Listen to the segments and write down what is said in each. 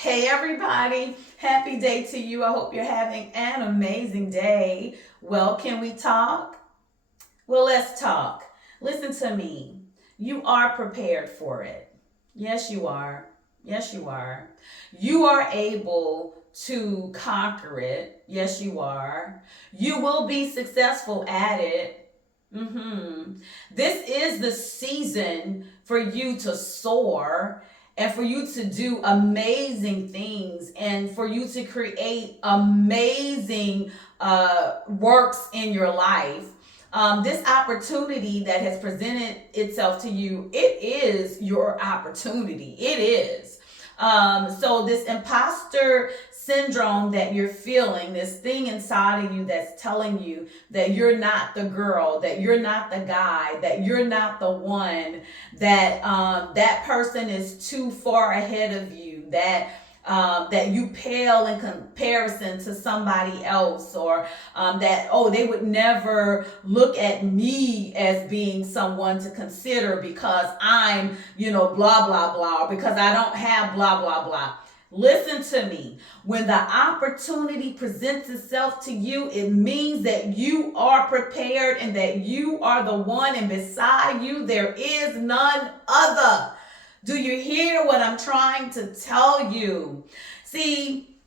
Hey everybody, happy day to you. I hope you're having an amazing day. Well, can we talk? Well, let's talk. Listen to me. You are prepared for it. Yes, you are. Yes, you are. You are able to conquer it. Yes, you are. You will be successful at it. This is the season for you to soar and for you to do amazing things and for you to create amazing works in your life. This opportunity that has presented itself to you, it is your opportunity. It is. So this imposter syndrome that you're feeling, this thing inside of you that's telling you that you're not the girl, that you're not the guy, that you're not the one, that that person is too far ahead of you, that you pale in comparison to somebody else, or that, oh, they would never look at me as being someone to consider because I'm, blah, blah, blah, or because I don't have blah, blah, blah. Listen to me. When the opportunity presents itself to you, it means that you are prepared and that you are the one, and beside you, there is none other. Do you hear what I'm trying to tell you? See,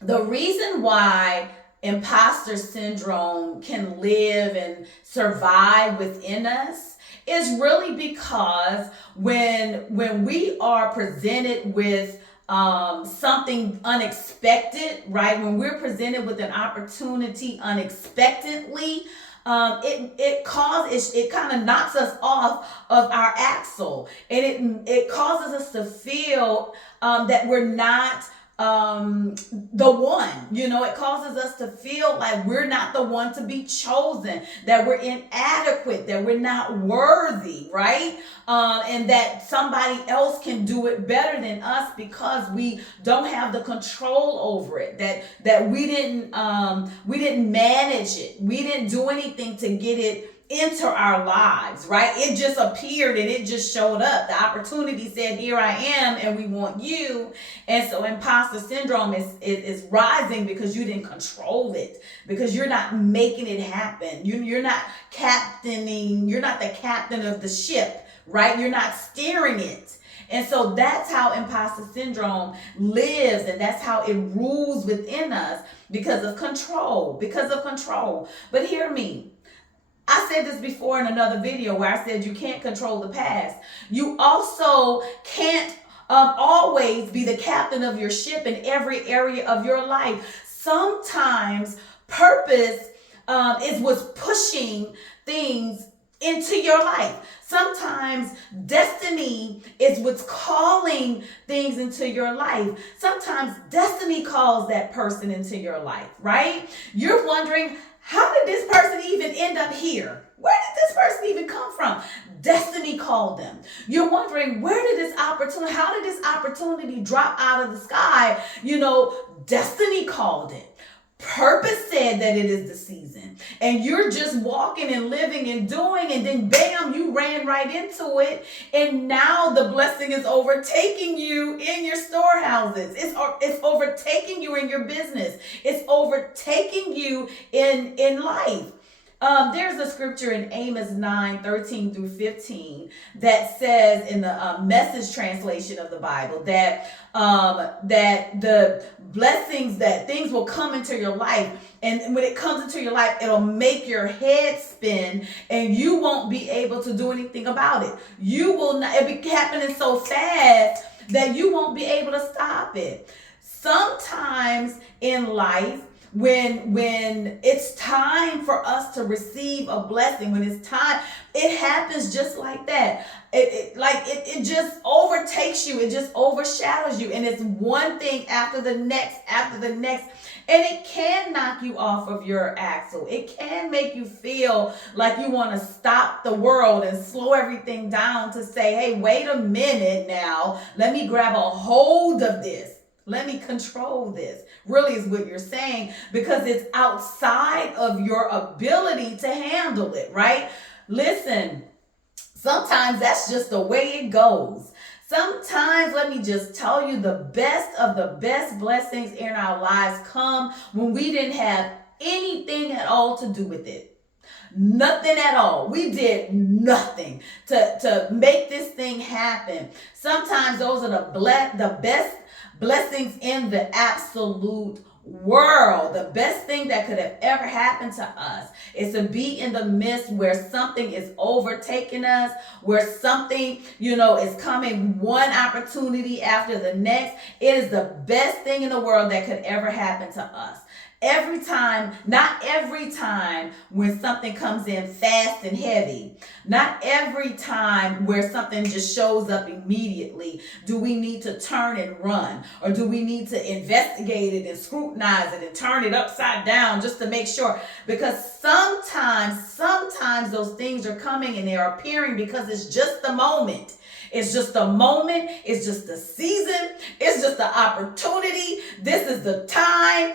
the reason why imposter syndrome can live and survive within us is really because when we are presented with something unexpected, right? When we're presented with an opportunity unexpectedly, it kind of knocks us off of our axle, and it causes us to feel that we're not the one. It causes us to feel like we're not the one to be chosen, that we're inadequate, that we're not worthy, right? And that somebody else can do it better than us because we don't have the control over it, that we didn't manage it, we didn't do anything to get it into our lives, right? It just appeared and it just showed up. The opportunity said, here I am, and we want you. And so imposter syndrome is rising because you didn't control it, because you're not making it happen. You're not captaining, you're not the captain of the ship, right? You're not steering it. And so that's how imposter syndrome lives, and that's how it rules within us, because of control, But hear me. I said this before in another video where I said you can't control the past. You also can't always be the captain of your ship in every area of your life. Sometimes purpose is what's pushing things into your life. Sometimes destiny is what's calling things into your life. Sometimes destiny calls that person into your life, right? You're wondering, how did this person even end up here? Where did this person even come from? Destiny called them. You're wondering, how did this opportunity drop out of the sky? Destiny called it. Purpose said that it is the season, and you're just walking and living and doing, and then bam, you ran right into it, and now the blessing is overtaking you in your storehouses. It's overtaking you in your business. It's overtaking you in life. There's a scripture in Amos 9:13-15 that says, in the Message translation of the Bible, that the blessings, that things will come into your life, and when it comes into your life, it'll make your head spin, and you won't be able to do anything about it. You will not. It'll be happening so fast that you won't be able to stop it. Sometimes in life, when it's time for us to receive a blessing, when it's time, it happens just like that. It just overtakes you, it just overshadows you, and it's one thing after the next, and it can knock you off of your axle. It can make you feel like you want to stop the world and slow everything down to say, hey, wait a minute now, let me grab a hold of this. Let me control this, really is what you're saying, because it's outside of your ability to handle it, right? Listen, sometimes that's just the way it goes. Sometimes, let me just tell you, the best of the best blessings in our lives come when we didn't have anything at all to do with it. Nothing at all. We did nothing to make this thing happen. Sometimes those are the best blessings in the absolute world. The best thing that could have ever happened to us is to be in the midst where something is overtaking us, where something, is coming, one opportunity after the next. It is the best thing in the world that could ever happen to us. Every time, not every time when something comes in fast and heavy, not every time where something just shows up immediately do we need to turn and run, or do we need to investigate it and scrutinize it and turn it upside down just to make sure. Because sometimes those things are coming and they're appearing because it's just the moment. It's just a moment. It's just the season. It's just the opportunity. This is the time.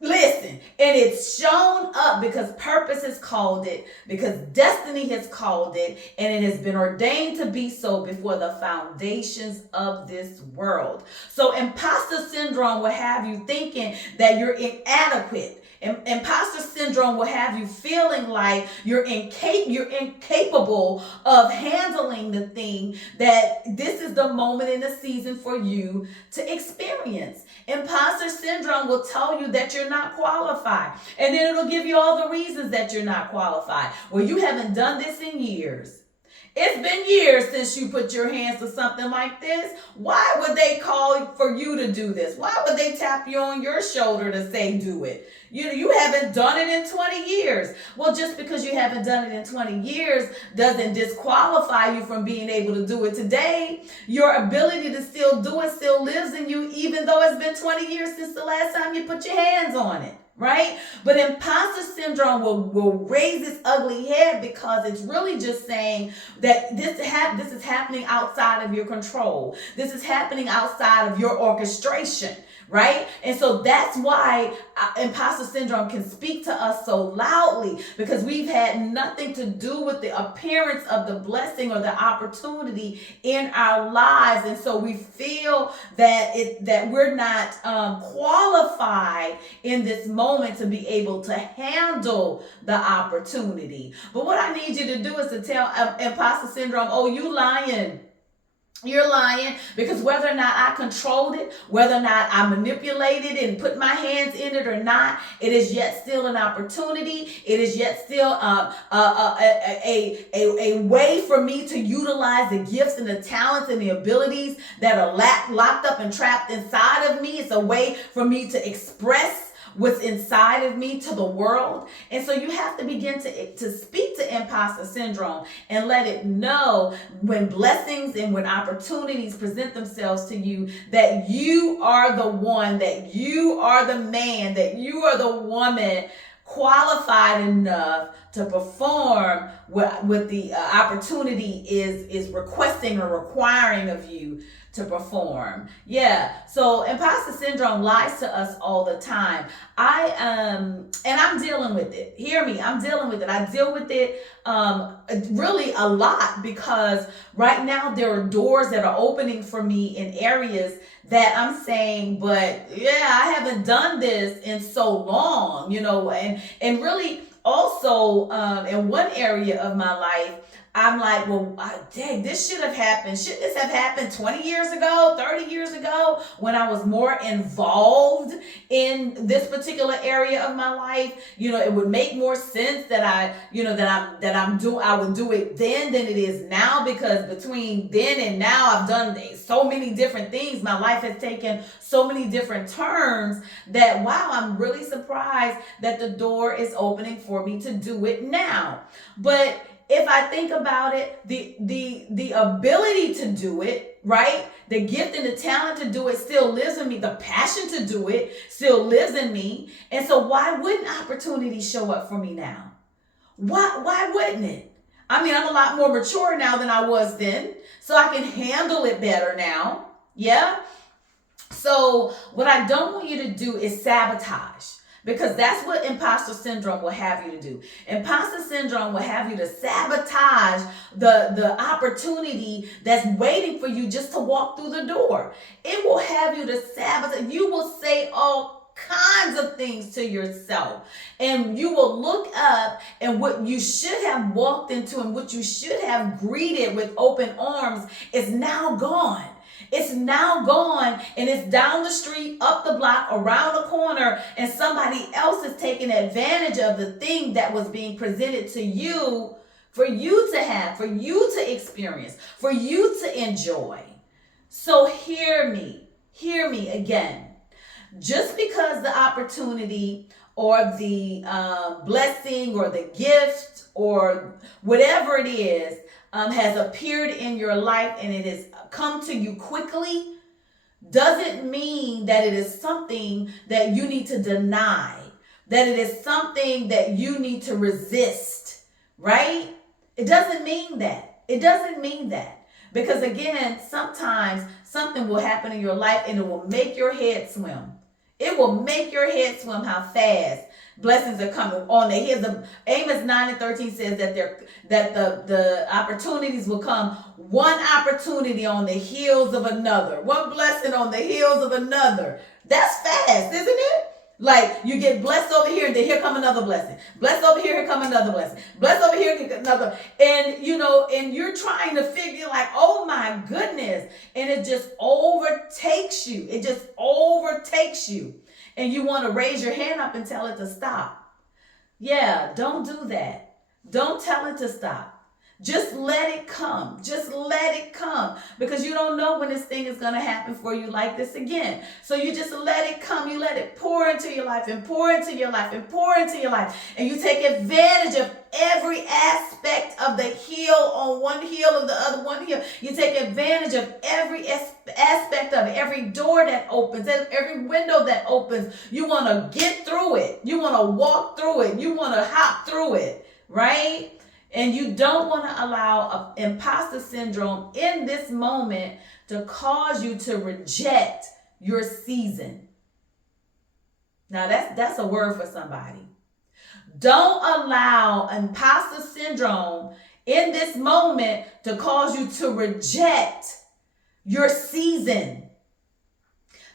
Listen, and it's shown up because purpose has called it, because destiny has called it, and it has been ordained to be so before the foundations of this world. So imposter syndrome will have you thinking that you're inadequate. Imposter syndrome will have you feeling like you're incapable of handling the thing, that this is the moment in the season for you to experience. Imposter syndrome will tell you that you're not qualified. And then it'll give you all the reasons that you're not qualified. Well, you haven't done this in years. It's been years since you put your hands to something like this. Why would they call for you to do this? Why would they tap you on your shoulder to say do it? You haven't done it in 20 years. Well, just because you haven't done it in 20 years doesn't disqualify you from being able to do it today. Your ability to still do it still lives in you, even though it's been 20 years since the last time you put your hands on it. Right? But imposter syndrome will raise its ugly head because it's really just saying that this is happening outside of your control. This is happening outside of your orchestration. Right? And so that's why imposter syndrome can speak to us so loudly, because we've had nothing to do with the appearance of the blessing or the opportunity in our lives. And so we feel that we're not qualified in this moment to be able to handle the opportunity. But what I need you to do is to tell imposter syndrome, oh, you lying. You're lying, because whether or not I controlled it, whether or not I manipulated it and put my hands in it or not, it is yet still an opportunity. It is yet still a way for me to utilize the gifts and the talents and the abilities that are locked up and trapped inside of me. It's a way for me to express what's inside of me to the world. And so you have to begin to speak to imposter syndrome and let it know when blessings and when opportunities present themselves to you that you are the one, that you are the man, that you are the woman qualified enough to perform what the opportunity is requesting or requiring of you to perform. Yeah. So imposter syndrome lies to us all the time. And I'm dealing with it. Hear me. I'm dealing with it. I deal with it really a lot, because right now there are doors that are opening for me in areas that I'm saying, but yeah, I haven't done this in so long, and really also in one area of my life, I'm like, well, dang, this should have happened. Should this have happened 20 years ago, 30 years ago, when I was more involved in this particular area of my life? It would make more sense that I would do it then than it is now, because between then and now, I've done so many different things. My life has taken so many different turns that, wow, I'm really surprised that the door is opening for me to do it now. But if I think about it, the ability to do it, right? The gift and the talent to do it still lives in me. The passion to do it still lives in me. And so why wouldn't opportunity show up for me now? Why wouldn't it? I mean, I'm a lot more mature now than I was then, so I can handle it better now. Yeah? So what I don't want you to do is sabotage. Because that's what imposter syndrome will have you to do. Imposter syndrome will have you to sabotage the opportunity that's waiting for you just to walk through the door. It will have you to sabotage. You will say all kinds of things to yourself. And you will look up, and what you should have walked into and what you should have greeted with open arms is now gone. It's now gone, and it's down the street, up the block, around the corner, and somebody else is taking advantage of the thing that was being presented to you for you to have, for you to experience, for you to enjoy. So hear me again. Just because the opportunity or the blessing or the gift or whatever it is has appeared in your life and it has come to you quickly, doesn't mean that it is something that you need to deny, that it is something that you need to resist, right? It doesn't mean that. It doesn't mean that. Because again, sometimes something will happen in your life and it will make your head swim. It will make your head swim how fast blessings are coming on the heels of Amos 9:13 says that the opportunities will come one opportunity on the heels of another, one blessing on the heels of another. That's fast, isn't it? Like you get blessed over here and then here come another blessing. Blessed over here come another blessing. Blessed over here, another. And and you're trying to figure like, oh my goodness. And it just overtakes you. It just overtakes you. And you want to raise your hand up and tell it to stop. Yeah, don't do that. Don't tell it to stop. Just let it come. Just let it come. Because you don't know when this thing is going to happen for you like this again. So you just let it come. You let it pour into your life and pour into your life and pour into your life. And you take advantage of every aspect of the heel on one heel of the other one heel. You take advantage of every aspect of it. Every door that opens, every window that opens. You want to get through it. You want to walk through it. You want to hop through it. Right? And you don't want to allow imposter syndrome in this moment to cause you to reject your season. Now that's a word for somebody. Don't allow imposter syndrome in this moment to cause you to reject your season.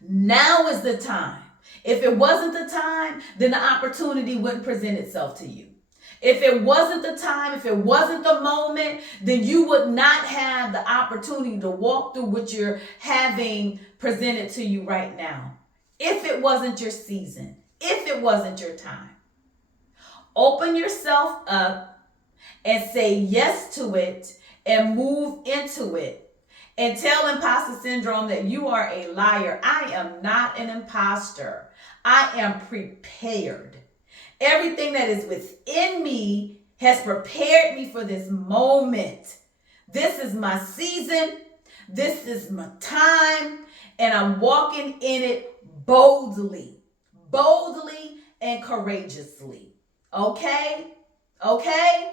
Now is the time. If it wasn't the time, then the opportunity wouldn't present itself to you. If it wasn't the time, if it wasn't the moment, then you would not have the opportunity to walk through what you're having presented to you right now. If it wasn't your season, if it wasn't your time. Open yourself up and say yes to it and move into it. And tell imposter syndrome that you are a liar. I am not an imposter. I am prepared. Everything that is within me has prepared me for this moment. This is my season. This is my time. And I'm walking in it boldly and courageously. Okay? Okay?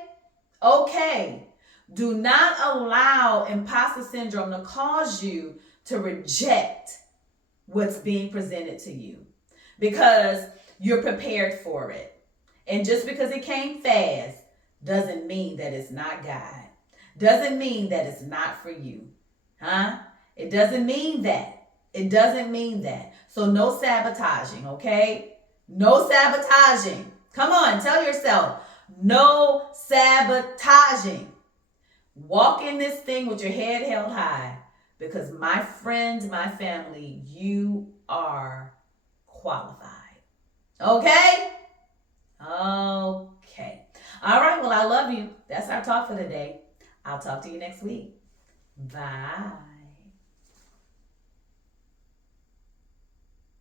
Okay. Do not allow imposter syndrome to cause you to reject what's being presented to you because you're prepared for it. And just because it came fast doesn't mean that it's not God. Doesn't mean that it's not for you. Huh? It doesn't mean that. It doesn't mean that. So no sabotaging, okay? No sabotaging. Come on, tell yourself, no sabotaging. Walk in this thing with your head held high because my friend, my family, you are qualified. Okay? Okay. All right. Well, I love you. That's our talk for today. I'll talk to you next week. Bye.